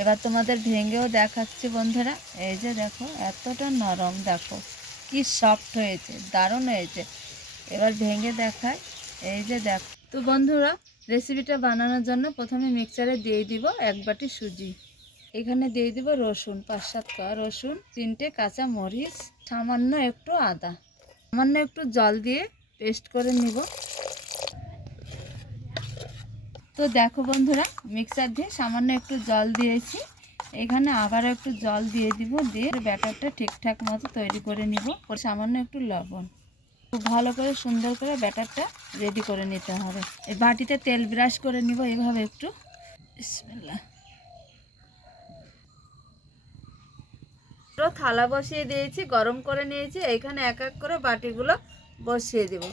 এবার তোমাদের ভেঙেও দেখাচ্ছি বন্ধুরা। এই যে দেখো এতটা নরম, দেখো কি সফট হয়েছে, দারুণ হয়েছে। এবার ভেঙে দেখায়। এই যে দেখো। তো বন্ধুরা, রেসিপিটা বানানোর জন্য প্রথমে মিক্সারে দিয়ে দিব 1 বাটি সুজি। এখানে দিয়ে দিব রসুন, 5-7 কোয়া রসুন, 3টে কাঁচা মরিচ, সামান্য একটু আদা, সামান্য একটু জল দিয়ে পেস্ট করে নিব। তো দেখো বন্ধুরা, মিক্সার দিয়ে সামান্য একটু জল দিয়েছি। এখানে আবারও একটু জল দিয়ে দিব, দিয়ে ব্যাটারটা ঠিকঠাক মতো তৈরি করে নিব। সামান্য একটু লবণ, খুব ভালো করে সুন্দর করে ব্যাটারটা রেডি করে নিতে হবে। এই বাটিতে তেল ব্রাশ করে নিব এইভাবে একটু। বিসমিল্লাহ। থালা বসিয়ে দিয়েছি, গরম করে নিয়েছি। এখানে এক এক করে বাটিগুলো বসিয়ে দিব।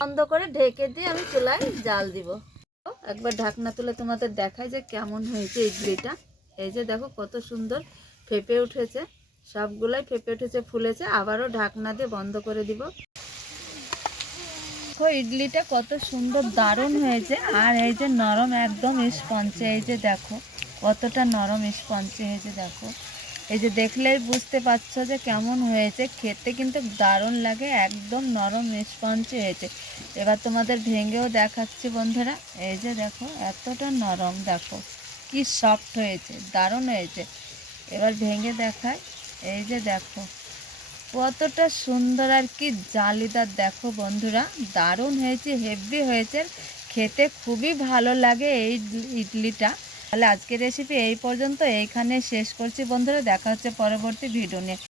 বন্ধ করে ঢেকে দিয়ে আমি চুলায় জাল দিব। একবার ঢাকনা তুলে তোমাদের দেখাই যে কেমন হয়েছে ইডলিটা। এই যে দেখো কত সুন্দর ফেপে উঠেছে, সবগুলাই ফেপে উঠেছে, ফুলেছে। আবারও ঢাকনা দিয়ে বন্ধ করে দিব। ইডলিটা কত সুন্দর দারুণ হয়েছে। আর এই যে নরম একদম স্পঞ্জে, এই যে দেখো কতটা নরম স্পঞ্জে হয়েছে। দেখো এই যে দেখলেই বুঝতে পারছো যে কেমন হয়েছে। খেতে কিন্তু দারুণ লাগে, একদম নরম স্পঞ্জে হয়েছে। এবার তোমাদের ভেঙেও দেখাচ্ছি বন্ধুরা। এই যে দেখো এতটা নরম, দেখো কি সফট হয়েছে, দারুণ হয়েছে। এবার ভেঙে দেখায়। এই যে দেখো কতটা সুন্দর আর কি জালিদার, দেখো বন্ধুরা দারুণ হয়েছে, হেভি হয়েছে, খেতে খুবই ভালো লাগে এই ইডলিটা। তাহলে আজকের রেসিপি এই পর্যন্ত, এইখানে শেষ করছি বন্ধুরা। দেখা হচ্ছে পরবর্তী ভিডিও নিয়ে।